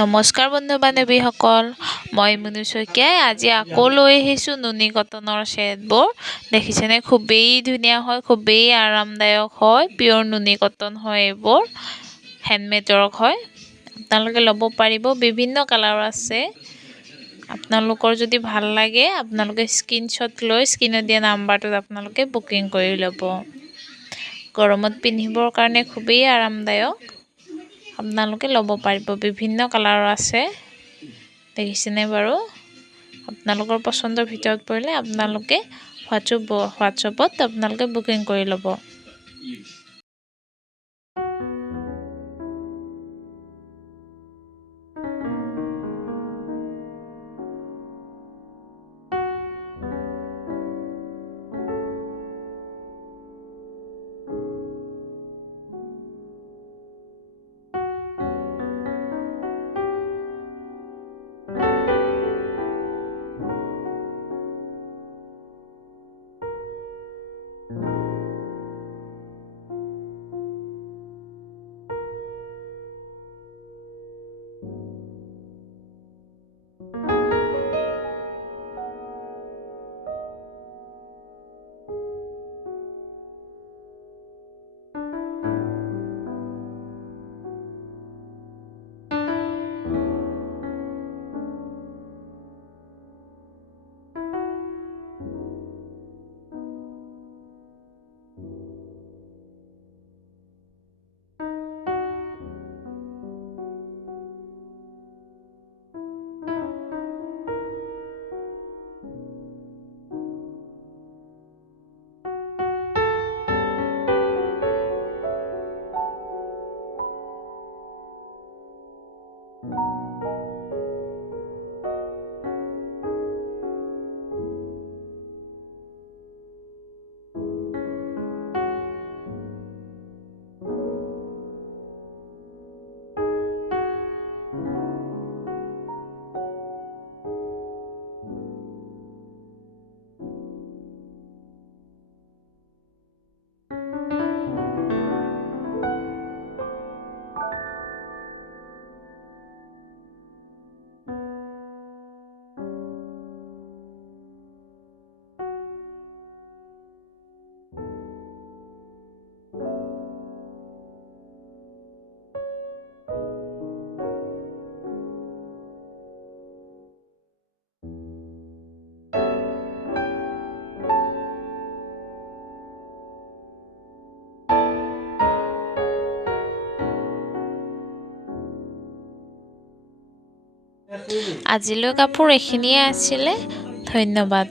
নমস্কাৰ বন্ধু বান্ধৱীসকল, মই মুনু শইকীয়াই আজি আকৌ লৈ আহিছোঁ নুনি কটনৰ ছেটবোৰ। দেখিছেনে, খুবেই ধুনীয়া হয়, খুবেই আৰামদায়ক হয়, পিয়ৰ নুনি কটন হয়। এইবোৰ হেণ্ডমেডৰ হয়। আপোনালোকে ল'ব পাৰিব, বিভিন্ন কালাৰ আছে। আপোনালোকৰ যদি ভাল লাগে আপোনালোকে স্ক্ৰীনশ্বট লৈ স্ক্ৰীনত দিয়া নাম্বাৰটোত আপোনালোকে বুকিং কৰি ল'ব। গৰমত পিন্ধিবৰ কাৰণে খুবেই আৰামদায়ক। আপোনালোকে ল'ব পাৰিব, বিভিন্ন কালাৰৰ আছে। দেখিছেনে বাৰু? আপোনালোকৰ পচন্দৰ ভিতৰত পৰিলে আপোনালোকে হোৱাটছএপত আপোনালোকে বুকিং কৰি ল'ব। আজিলৈ কাপোৰ এইখিনিয়ে আছিলে। ধন্যবাদ।